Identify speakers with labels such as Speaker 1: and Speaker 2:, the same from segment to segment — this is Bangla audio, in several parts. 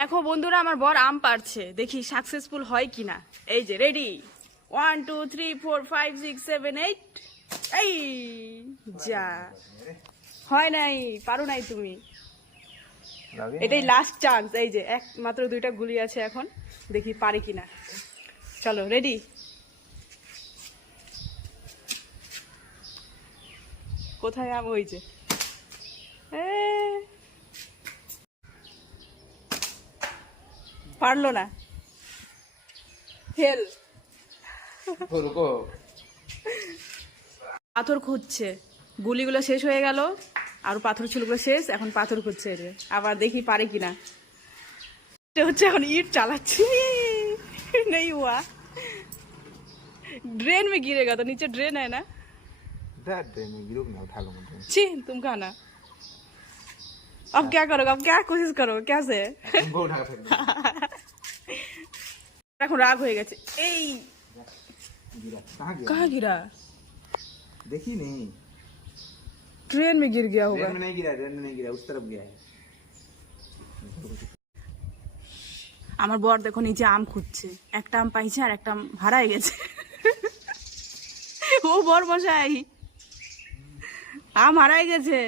Speaker 1: দেখো বন্ধুরা আমার বর আম পারছে দেখি সাকসেসফুল হয় কিনা। এই যে ready one two three four five six seven eight এই যা। হয় নাই পারো নাই তুমি। এটাই লাস্ট চান্স এই যে এক মাত্র দুইটা গুলি আছে এখন। দেখি পারে কিনা। চলো রেডি কোথায় আম হয়েছে? পারলো না ফেল
Speaker 2: रुको
Speaker 1: পাথর খুঁজছে গুলিগুলো শেষ হয়ে গেল আর পাথর চুলগুলো শেষ এখন পাথর খুঁজছে এর আবার দেখি পারে কিনা এটা হচ্ছে এখন ইট চালাচ্ছি নেই हुआ ड्रेन में गिरेगा तो नीचे ड्रेन है ना
Speaker 2: दैट डे में गिरुक ना उठा लो मुझे
Speaker 1: छी तुम खाना अब क्या करोगे अब क्या कोशिश करोगे कैसे এখন রাগ হয়ে গেছে এই
Speaker 2: गिरा कहाँ गिरा
Speaker 1: कहाँ गिरा
Speaker 2: देखी नहीं
Speaker 1: ट्रेन में गिर गया होगा
Speaker 2: ट्रेन में नहीं गिरा ट्रेन में नहीं गिरा उस तरफ गया है
Speaker 1: আমার বর দেখো নিচে আম খুঁজছে একটা আম পাইছে আর একটা আম হারাই গেছে ও বর মশাই আম হারাই গেছে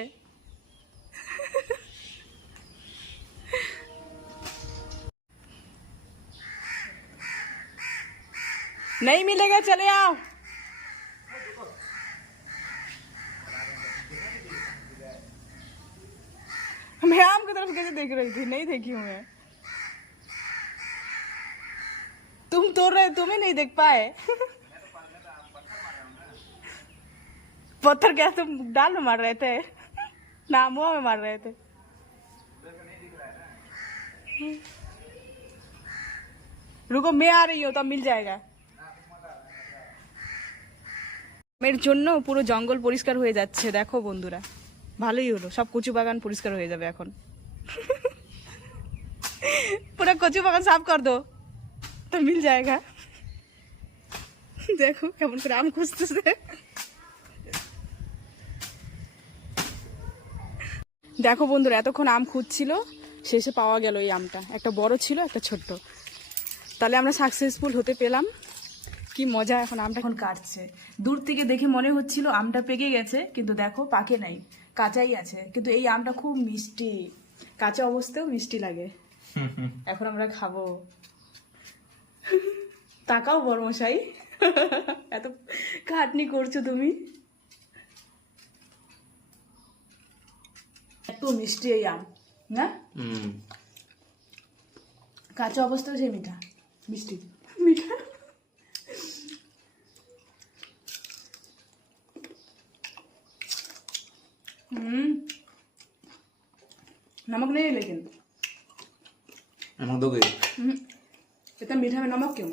Speaker 1: नहीं मिलेगा, चले आओ। मैं आम की तरफ़ कैसे देख रही थी? नहीं देखी हूँ मैं। तुम तोड़ रहे, तुम ही नहीं देख पाए। पत्थर क्या तुम डाल में मार रहे थे? ना, मुँह में मार रहे थे। रुको, मैं आ रही हूँ, तब मिल जाएगा। আমের জন্য পুরো জঙ্গল পরিষ্কার হয়ে যাচ্ছে, দেখো বন্ধুরা। ভালোই হলো, সব কচু বাগান পরিষ্কার হয়ে যাবে এখন। পুরো কচু বাগান সাফ কর দো। তো মিল জায়গা। দেখো কেমন করে আম খুঁজতেছে। দেখো বন্ধুরা, এতক্ষণ আম খুঁজছিল, শেষে পাওয়া গেল এই আমটা। একটা বড় ছিল, একটা ছোট্ট। তাহলে আমরা সাকসেসফুল হতে পেলাম। কি মজা এখন আমটা এখন কাটছে। দূর থেকে দেখে মনে হচ্ছিল আমটা পেকে গেছে কিন্তু দেখো পাকে নাই কাঁচাই আছে। কিন্তু এই আমটা খুব মিষ্টি। কাঁচা অবস্থাও মিষ্টি লাগে। এখন আমরা খাব। তাকাও বর্মশাই এত খাটনি করছ তুমি। এত মিষ্টি এই আম না? কাঁচা অবস্থাও যে মিঠা মিষ্টি। नमक नहीं है लेकिन
Speaker 2: नमक दोगे
Speaker 1: हम्म, इतना मीठा में नमक क्यों